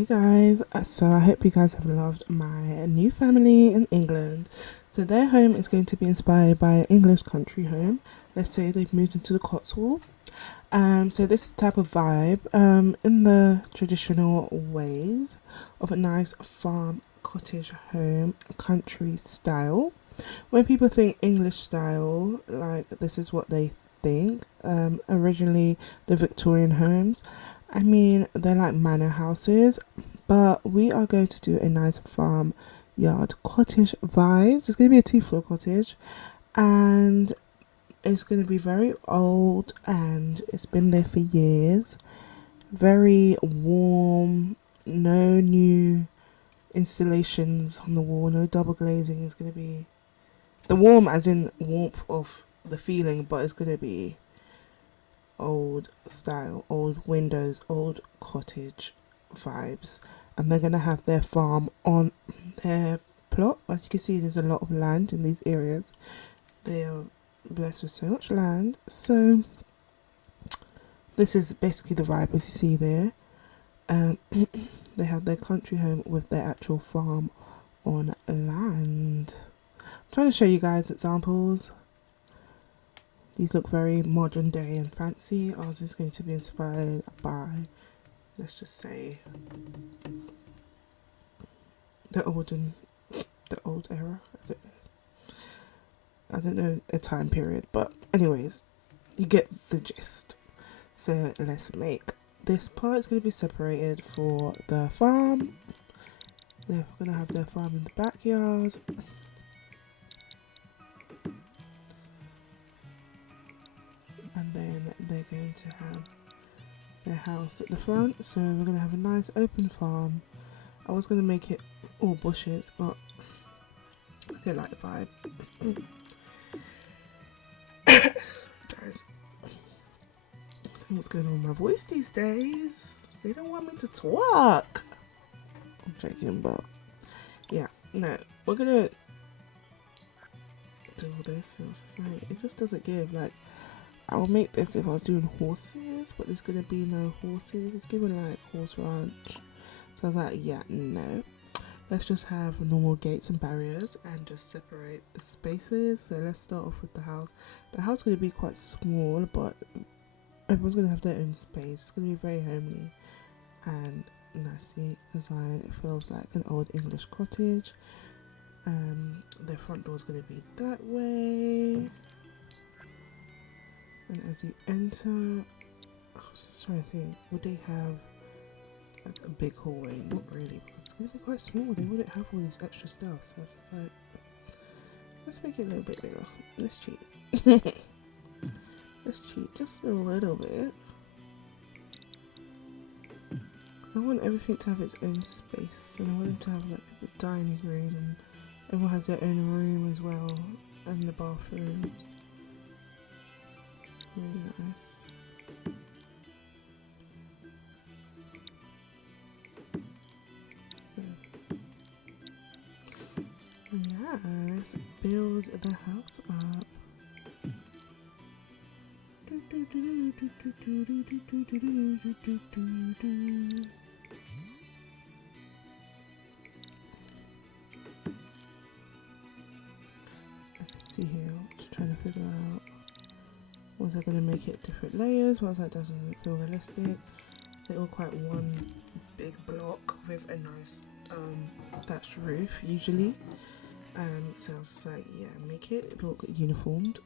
Hey guys, so I hope you guys have loved my new family in England. So their home is going to be inspired by an English country home. Let's say they've moved into the Cotswold. So this type of vibe, in the traditional ways of a nice farm cottage home, country style. When people think English style, like this is what they think. Originally the Victorian homes. I mean, they're like manor houses, but we are going to do a nice farm yard cottage vibes. It's going to be a two-floor cottage, and it's going to be very old, and it's been there for years. Very warm, no new installations on the wall, no double glazing. It's going to be the warm, as in warmth of the feeling, but it's going to be old style, old windows, old cottage vibes. And they're going to have their farm on their plot. As you can see, there's a lot of land in these areas. They are blessed with so much land. So this is basically the vibe as you see there. They have their country home with their actual farm on land. I'm trying to show you guys examples. These look very modern day and fancy. Ours is going to be inspired by, let's just say, the old era. I don't know a time period, but anyways, you get the gist. So let's make this part is going to be separated for the farm. They're going to have their farm in the backyard. And then they're going to have their house at the front. So we're going to have a nice open farm. I was going to make it all bushes, but I didn't like the vibe. Guys, I don't know what's going on with my voice these days. They don't want me to talk. I'm joking, but yeah, no, we're going to do all this. And it's just like, it just doesn't give. Like, I would make this if I was doing horses, but there's gonna be no horses. It's giving like horse ranch. So I was like, yeah, no. Let's just have normal gates and barriers and just separate the spaces. So let's start off with the house. The house is gonna be quite small, but everyone's gonna have their own space. It's gonna be very homely and nasty, because like it feels like an old English cottage. The front door is gonna be that way. And as you enter, I was just trying to think, would they have like a big hallway? Not really, because it's going to be quite small. They wouldn't have all this extra stuff. So it's just like, let's make it a little bit bigger. Let's cheat. Let's cheat just a little bit. Because I want everything to have its own space. And I want them to have like the dining room. And everyone has their own room as well. And the bathrooms. Really nice. So, yeah, let's build the house up. Let's see here, just trying to figure out. Was I going to make it different layers? Was that doesn't feel realistic? They were quite one big block with a nice thatched roof usually. So I was just like, yeah, make it look uniformed.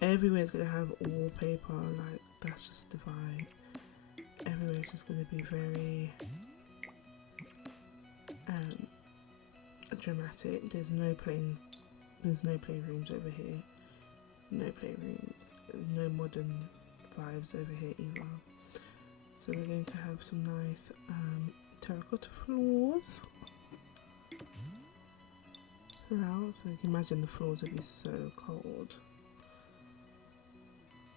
Everywhere's going to have wallpaper, like that's just the vibe. Everywhere's just going to be very dramatic. There's no playrooms over here. No playrooms, no modern vibes over here either. So we're going to have some nice terracotta floors throughout. So you can imagine the floors would be so cold.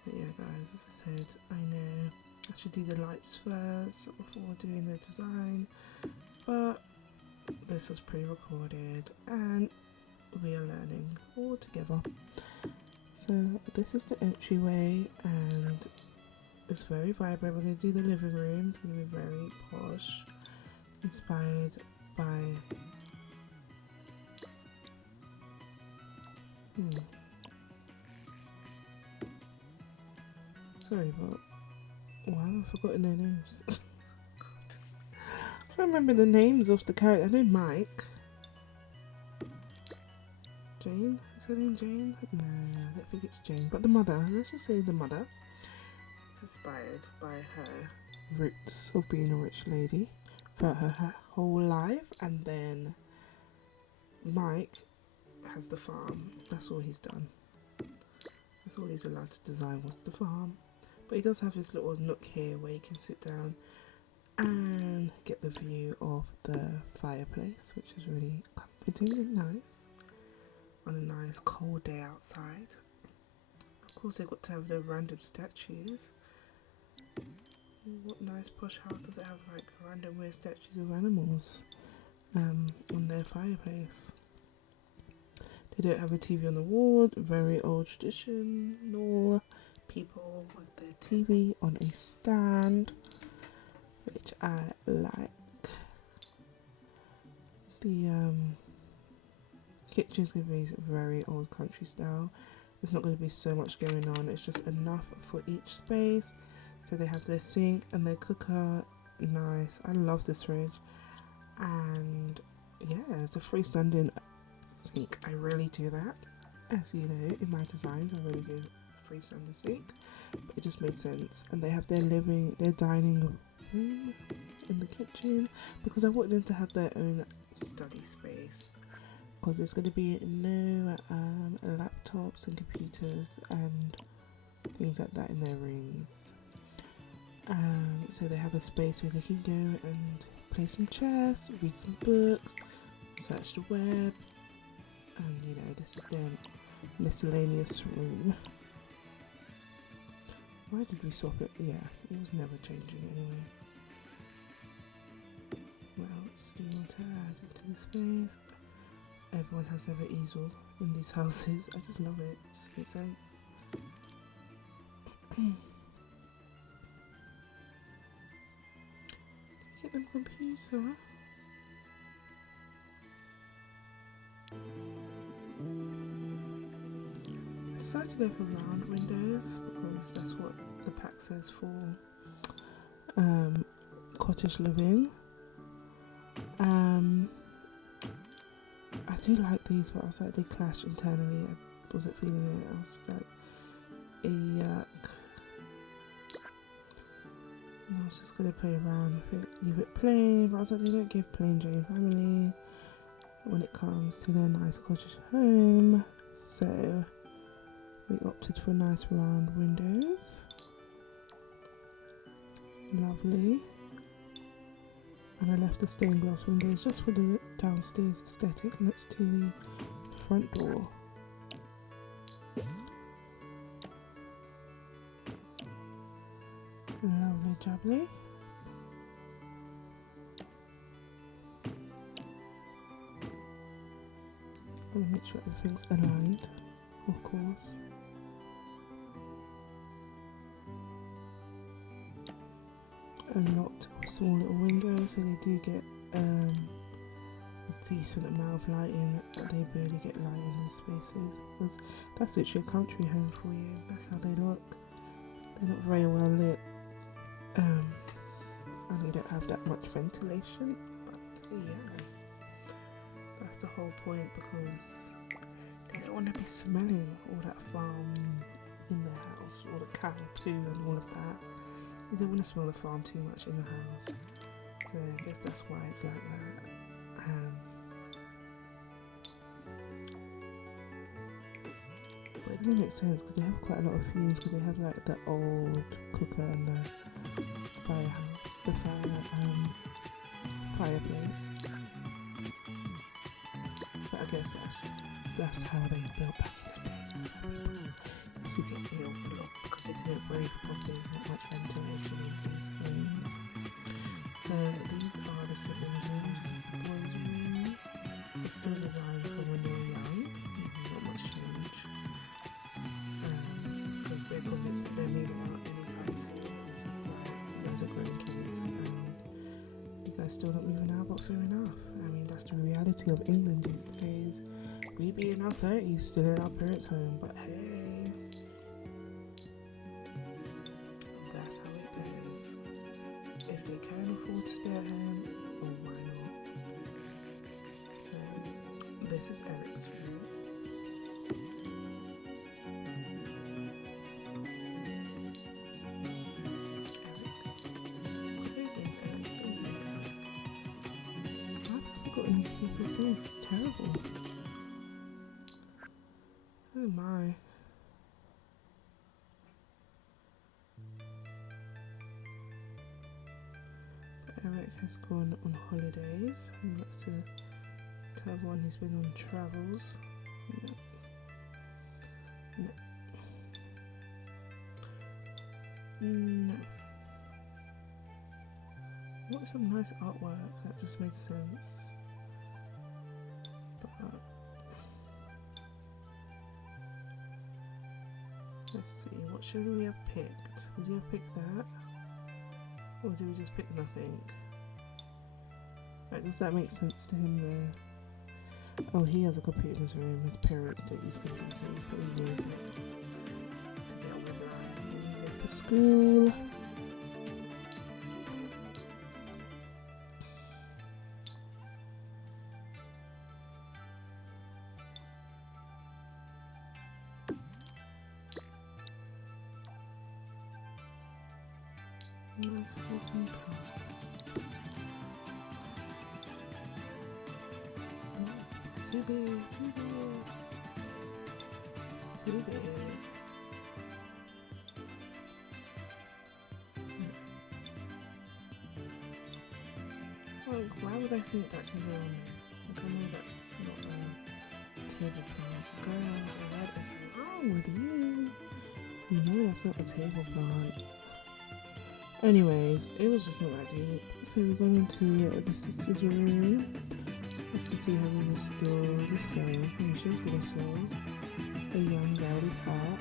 But yeah guys, as I said, I know I should do the lights first before doing the design. But this was pre-recorded and we are learning all together. So this is the entryway, and It's very vibrant. We're going to do the living room. It's going to be very posh, inspired by sorry, but wow, I've forgotten their names. I don't remember the names of the character. I know Mike. Jane? Is her name Jane? No, I don't think it's Jane. But the mother, let's just say the mother. It's inspired by her roots of being a rich lady throughout her whole life. And then Mike has the farm. That's all he's done. That's all he's allowed to design was the farm. But he does have his little nook here where he can sit down and get the view of the fireplace, which is really comforting and nice on a nice cold day outside. Of course, they've got to have their random statues. What nice posh house does it have, like random weird statues of animals on their fireplace? They don't have a TV on the wall. Very old traditional. People with their TV on a stand, which I like. The kitchen's going to be very old country style. There's not going to be so much going on. It's just enough for each space. So they have their sink and their cooker. Nice. I love this fridge. And yeah, it's a freestanding sink. I really do that. As you know, in my designs, I really do freestanding sink. But it just made sense. And they have their dining room in the kitchen, because I want them to have their own study space. Because there's going to be no laptops and computers and things like that in their rooms. So they have a space where they can go and play some chess, read some books, search the web, and you know, this is their miscellaneous room. Why did we swap it? Yeah, it was never changing anyway. What else do we want to add into the space? Everyone has their easel in these houses. I just love it. It just makes sense. Get them computer. I decided to go for round windows because that's what the pack says for cottage living. I do like these, but I was like, they clash internally. I wasn't feeling it. I was just like, yuck. And I was just gonna play around with it, leave it plain, but I was like, they don't give plain Jane family when it comes to their nice cottage home. So we opted for nice round windows. Lovely. And I left the stained glass windows just for the downstairs aesthetic next to the front door. Lovely jubbly. I'm gonna make sure everything's aligned, of course. And locked small little windows, so they do get a decent amount of lighting. They barely get light in these spaces, because that's literally a country home for you. That's how they look. They're not very well lit, and they don't have that much ventilation. But yeah, that's the whole point, because they don't want to be smelling all that farm in their house, all the cow poo and all of that. You don't want to smell the farm too much in the house, so I guess that's why it's like that. But it doesn't make sense, because they have quite a lot of fumes, because they have like the old cooker and the fireplace. So I guess that's how they built back in the days. That's why people used to get ill a lot, because they couldn't breathe properly, not much ventilation in these rooms. So these are the siblings' rooms. This is the boys' room. It's still designed from when they were young. Not much change. Because they're convinced that they're moving out anytime soon. they're still not moving out, but fair enough. I mean, that's the reality of England these days. We be in our 30s still in our parents' home, but hey, that's how it goes. If they can afford to stay at home, oh, why not? So, this is Eric's room. Forgotten these people's names. It's terrible. Oh my. Eric has gone on holidays. He likes to tell everyone he's been on travels. No. No. No. What some nice artwork that just made sense. Let's see, what should we have picked? Would you have picked that? Or do we just pick nothing? Like, does that make sense to him there? Oh, he has a computer in his room. His parents don't use computers. He's probably using it to get on with life for school. Let's put some plants. Too big, too big. Too big. Like, why would I think that can go on here? Like, I know that's not a table plant. Girl, what is wrong with you? You know that's not a table plant. Anyways, it was just not that deep. So we're going into the sister's room. As you see, having this door the same. I'm sure for this one. A young rowdy pop.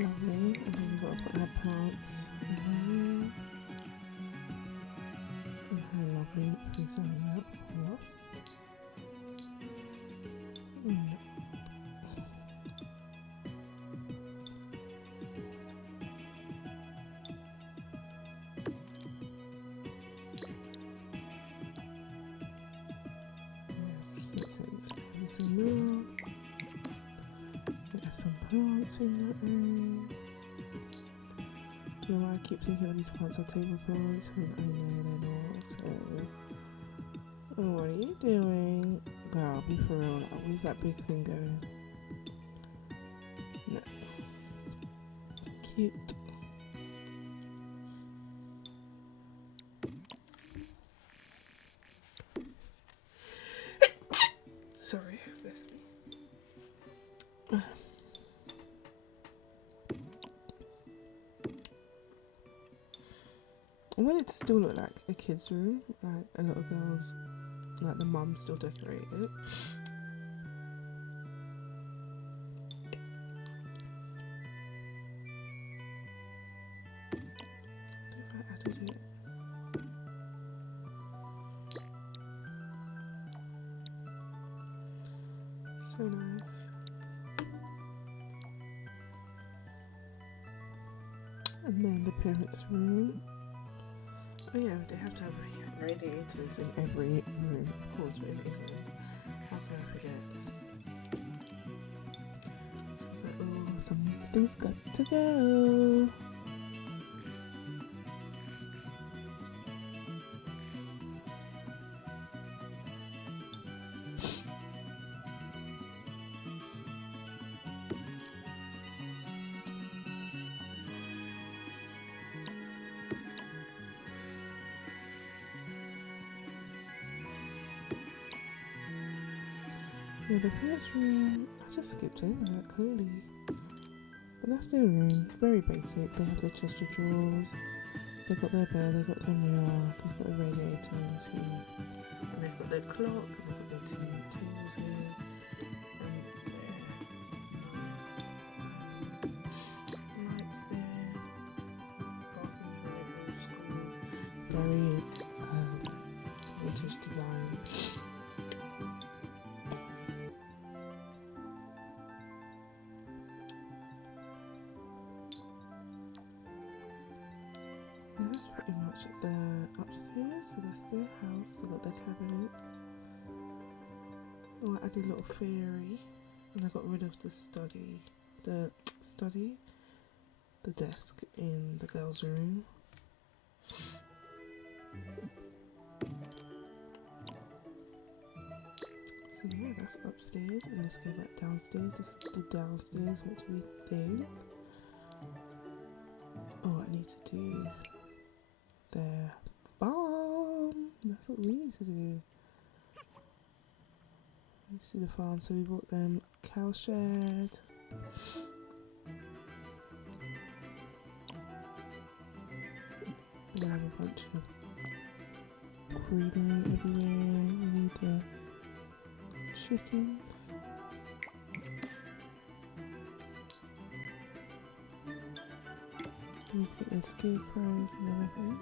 Lovely, and then we've got to put our plants in her room. And her lovely pre-signing up for us. Just makes sense. Maybe some more. Some plants in that room. You know, I keep thinking of these plants are table plants when I know they're not. So, what are you doing? Girl, be for real. Where's that big thing going? No. Cute. Sorry, bless me. I want it to still look like a kid's room, like a little girl's, like the mum still decorated it. I added it. So nice. And then the parents' room. Oh yeah, they have to have radiators in every room. Of course, we're in England. How can I forget? So it's like, oh, something's got to go. Yeah, the parents' room, I just skipped over that clearly. But that's their room, very basic. They have their chest of drawers, they've got their bed, they've got their mirror, they've got a radiator and they've got their clock, and they've got their 2 tables here, and their lights there. Bathroom very old school, very vintage design. Yeah, that's pretty much the upstairs, so that's their house. They've got their cabinets. Oh, I added a little fairy, and I got rid of the desk in the girls' room. So yeah, that's upstairs, and let's go back downstairs. This is the downstairs. What do we think? Oh, I need to do their farm. That's what we need to do. We need to do the farm. So we bought them cow shed. We have a bunch of greenery everywhere. We need the chickens. We need to get their scarecrows and everything.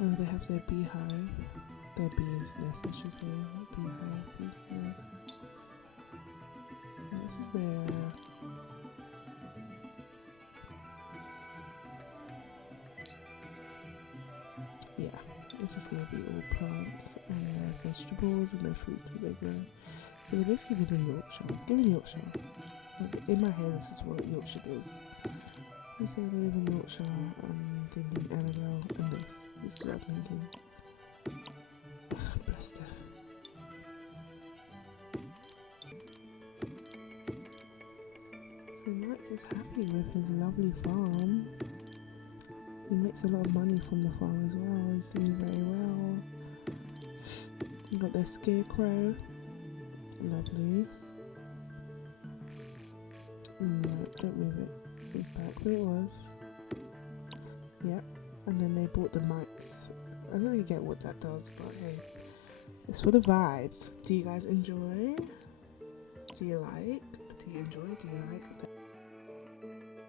Oh, they have their beehive. Their bees nest, I should say. Not beehive, bees nest. Yeah, this is their... Yeah, it's just going to be all plants and their vegetables and their fruits that they grow. So they're basically giving Yorkshire. It's giving Yorkshire. Like, in my head, this is what Yorkshire gives. I'm saying they live in Yorkshire, I'm thinking Annabelle and this. This is what I'm thinking. Bless them. So Mike is happy with his lovely farm. He makes a lot of money from the farm as well. He's doing very well. We've got their scarecrow. Lovely. No, don't move it. It's back where it was. Yep. And then they bought the mics. I don't really get what that does, but hey. It's for the vibes. Do you guys enjoy? Do you like? Do you enjoy? Do you like?